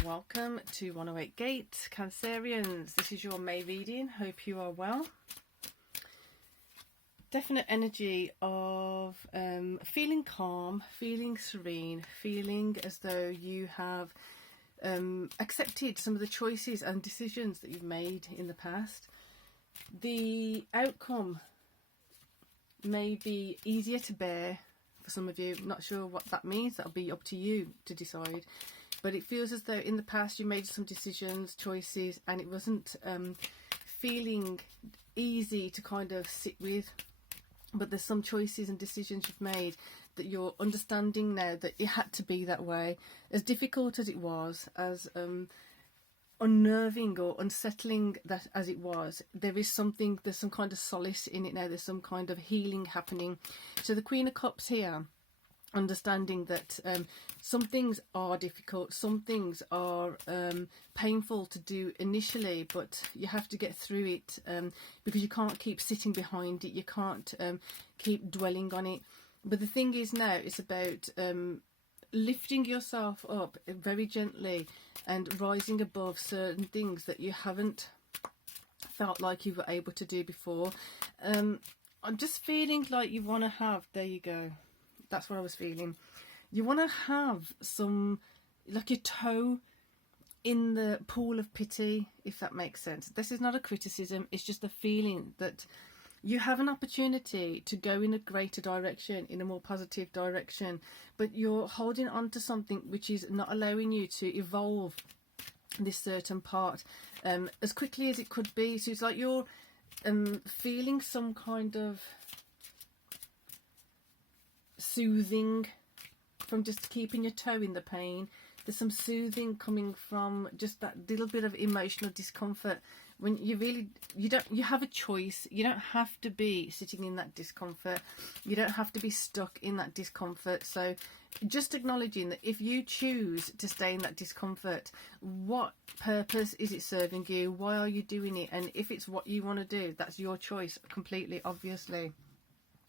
Welcome to 108 Gate, Cancerians. This is your May reading. Hope you are well. Definite energy of feeling calm, feeling serene, feeling as though you have accepted some of the choices and decisions that you've made in the past. The outcome may be easier to bear for some of you. I'm not sure what that means. That'll be up to you to decide. But it feels as though in the past you made some decisions, choices, and it wasn't feeling easy to kind of sit with. But there's some choices and decisions you've made that you're understanding now that it had to be that way. As difficult as it was, as unnerving or unsettling that as it was, there's some kind of solace in it now. There's some kind of healing happening. So the Queen of Cups here, understanding that some things are difficult, some things are painful to do initially, but you have to get through it because you can't keep sitting behind it, you can't keep dwelling on it. But the thing is now, it's about lifting yourself up very gently and rising above certain things that you haven't felt like you were able to do before. I'm just feeling like you want to have, there you go, that's what I was feeling. You want to have some, like your toe in the pool of pity, if that makes sense. This is not a criticism, it's just a feeling that you have an opportunity to go in a greater direction, in a more positive direction, but you're holding on to something which is not allowing you to evolve this certain part as quickly as it could be. So it's like you're feeling some kind of soothing from just keeping your toe in the pain. There's some soothing coming from just that little bit of emotional discomfort when you have a choice. You don't have to be sitting in that discomfort, you don't have to be stuck in that discomfort. So just acknowledging that if you choose to stay in that discomfort, what purpose is it serving you? Why are you doing it? And if it's what you want to do, that's your choice completely, obviously.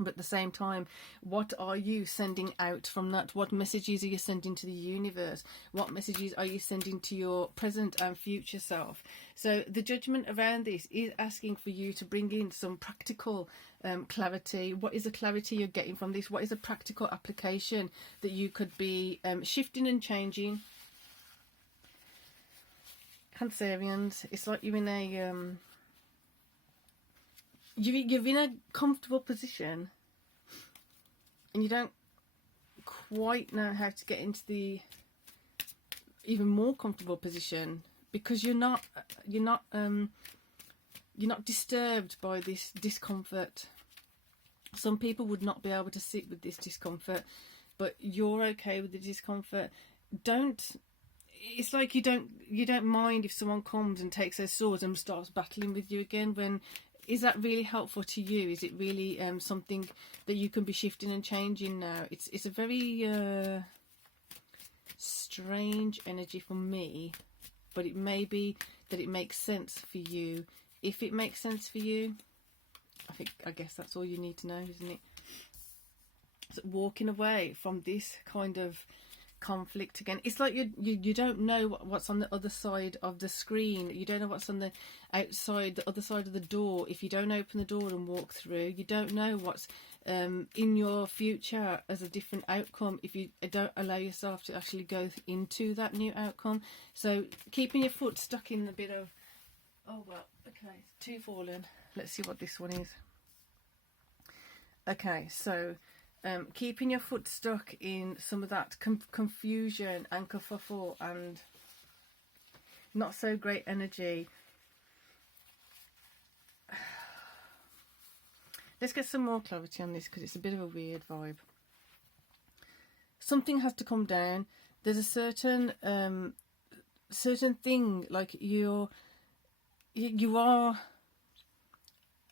But at the same time, what are you sending out from that? What messages are you sending to the universe? What messages are you sending to your present and future self? So the judgment around this is asking for you to bring in some practical clarity. What is the clarity you're getting from this? What is a practical application that you could be shifting and changing? Cancerians, it's like you're in a you're in a comfortable position and you don't quite know how to get into the even more comfortable position because you're not disturbed by this discomfort. Some people would not be able to sit with this discomfort, but you're okay with the discomfort. It's like you don't mind if someone comes and takes their swords and starts battling with you again. When is that really helpful to you? Is it really something that you can be shifting and changing now? It's a very strange energy for me, but it may be that it makes sense for you. If it makes sense for you, I guess that's all you need to know, isn't it? So walking away from this kind of conflict again, it's like you don't know what's on the other side of the screen. You don't know what's on the other side of the door. If you don't open the door and walk through, you don't know what's in your future as a different outcome if you don't allow yourself to actually go into that new outcome. So keeping your foot stuck in a bit of, oh well, okay, two fallen. Let's see what this one is. Okay, so keeping your foot stuck in some of that confusion and kerfuffle and not so great energy. Let's get some more clarity on this because it's a bit of a weird vibe. Something has to come down. There's a certain thing, like you are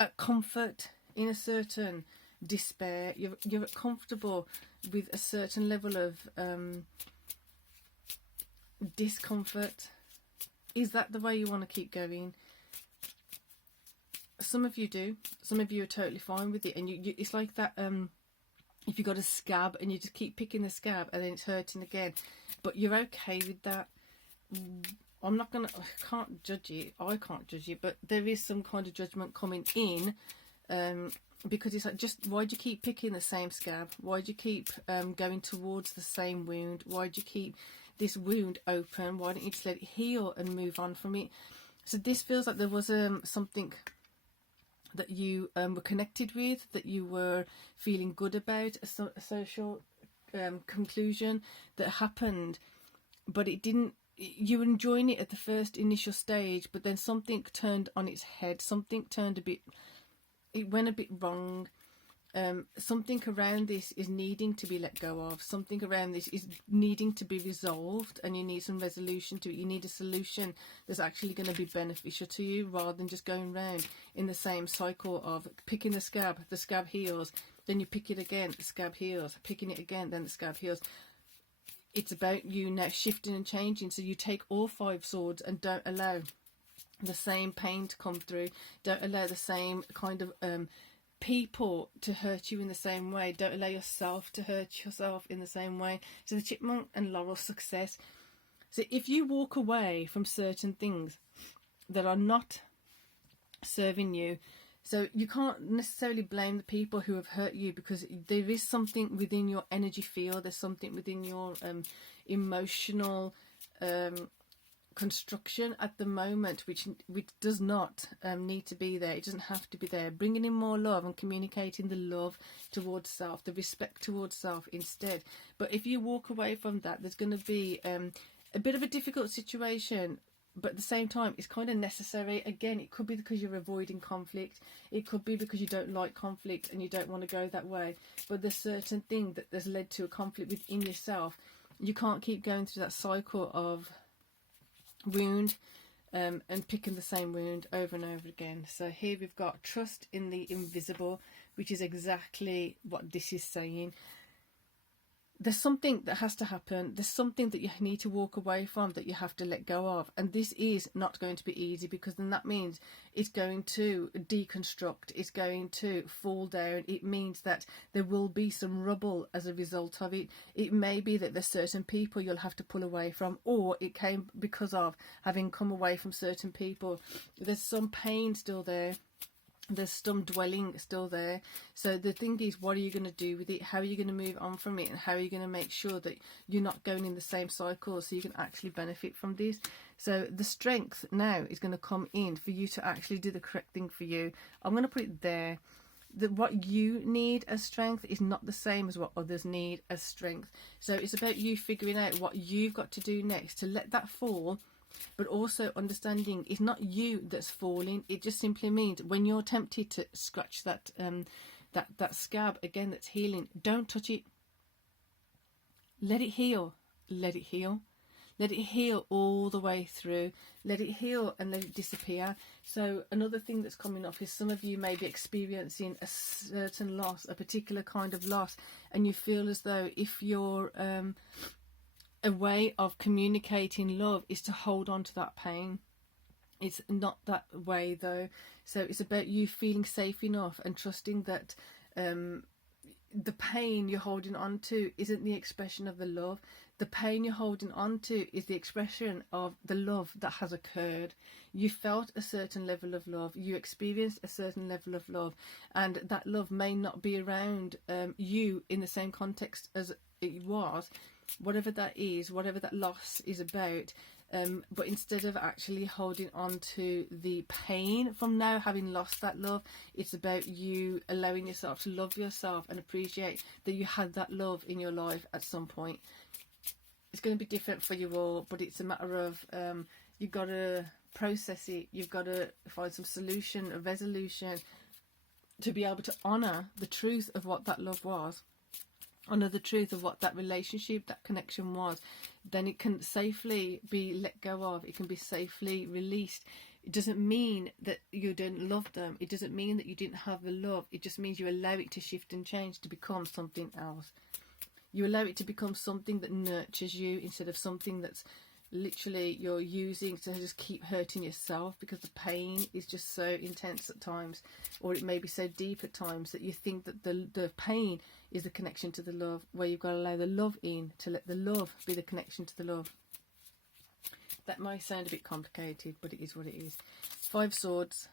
at comfort in a certain despair. You're comfortable with a certain level of discomfort. Is that the way you want to keep going? Some of you do. Some of you are totally fine with it, and you it's like that if you got a scab and you just keep picking the scab and then it's hurting again, but you're okay with that. I'm not gonna, I can't judge it, I can't judge it, but there is some kind of judgment coming in, because it's like, just why do you keep picking the same scab? Why do you keep going towards the same wound? Why do you keep this wound open? Why don't you just let it heal and move on from it? So this feels like there was something that you were connected with, that you were feeling good about, a social conclusion that happened, but it didn't, you were enjoying it at the first initial stage, but then something turned on its head, something turned a bit, it went a bit wrong. Something around this is needing to be let go of. Something around this is needing to be resolved, and you need some resolution to it. You need a solution that's actually going to be beneficial to you, rather than just going round in the same cycle of picking the scab heals, then you pick it again, the scab heals, picking it again, then the scab heals. It's about you now shifting and changing. So you take all 5 swords and don't allow the same pain to come through. Don't allow the same kind of people to hurt you in the same way. Don't allow yourself to hurt yourself in the same way. So the chipmunk and laurel success. So if you walk away from certain things that are not serving you, so you can't necessarily blame the people who have hurt you, because there is something within your energy field, there's something within your emotional construction at the moment which does not need to be there. It doesn't have to be there. Bringing in more love and communicating the love towards self, the respect towards self instead. But if you walk away from that, there's going to be a bit of a difficult situation, but at the same time it's kind of necessary. Again, it could be because you're avoiding conflict, it could be because you don't like conflict and you don't want to go that way, but there's certain thing that has led to a conflict within yourself. You can't keep going through that cycle of wound and picking the same wound over and over again. So here we've got trust in the invisible, which is exactly what this is saying. There's something that has to happen. There's something that you need to walk away from, that you have to let go of. And this is not going to be easy, because then that means it's going to deconstruct. It's going to fall down. It means that there will be some rubble as a result of it. It may be that there's certain people you'll have to pull away from, or it came because of having come away from certain people. There's some pain still there. There's some dwelling still there. So the thing is, what are you going to do with it? How are you going to move on from it? And how are you going to make sure that you're not going in the same cycle, so you can actually benefit from this? So the strength now is going to come in for you to actually do the correct thing for you. I'm going to put it there. That what you need as strength is not the same as what others need as strength. So it's about you figuring out what you've got to do next to let that fall, but also understanding it's not you that's falling. It just simply means when you're tempted to scratch that that scab again that's healing, don't touch it. Let it heal. Let it heal. Let it heal all the way through. Let it heal and let it disappear. So another thing that's coming up is some of you may be experiencing a certain loss, a particular kind of loss, and you feel as though if you're a way of communicating love is to hold on to that pain. It's not that way though. So it's about you feeling safe enough and trusting that the pain you're holding on to isn't the expression of the love. The pain you're holding on to is the expression of the love that has occurred. You felt a certain level of love. You experienced a certain level of love. And that love may not be around you in the same context as it was. Whatever that is, whatever that loss is about, but instead of actually holding on to the pain from now having lost that love, it's about you allowing yourself to love yourself and appreciate that you had that love in your life at some point. It's going to be different for you all, but it's a matter of you've got to process it. You've got to find some solution, a resolution, to be able to honour the truth of what that love was. Honour the truth of what that relationship, that connection was. Then it can safely be let go of. It can be safely released. It doesn't mean that you don't love them. It doesn't mean that you didn't have the love. It just means you allow it to shift and change to become something else. You allow it to become something that nurtures you instead of something that's literally you're using to just keep hurting yourself, because the pain is just so intense at times, or it may be so deep at times that you think that the pain is the connection to the love, where you've got to allow the love in to let the love be the connection to the love. That might sound a bit complicated, but it is what it is. 5 Swords.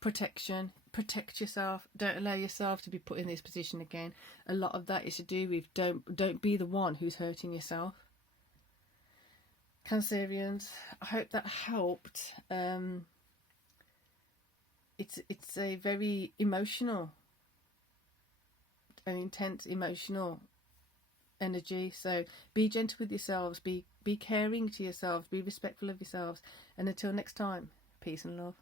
Protection. Protect yourself. Don't allow yourself to be put in this position again. A lot of that is to do with don't be the one who's hurting yourself. Cancerians, I hope that helped. It's a very emotional, an intense emotional energy. So be gentle with yourselves. Be caring to yourselves. Be respectful of yourselves. And until next time, peace and love.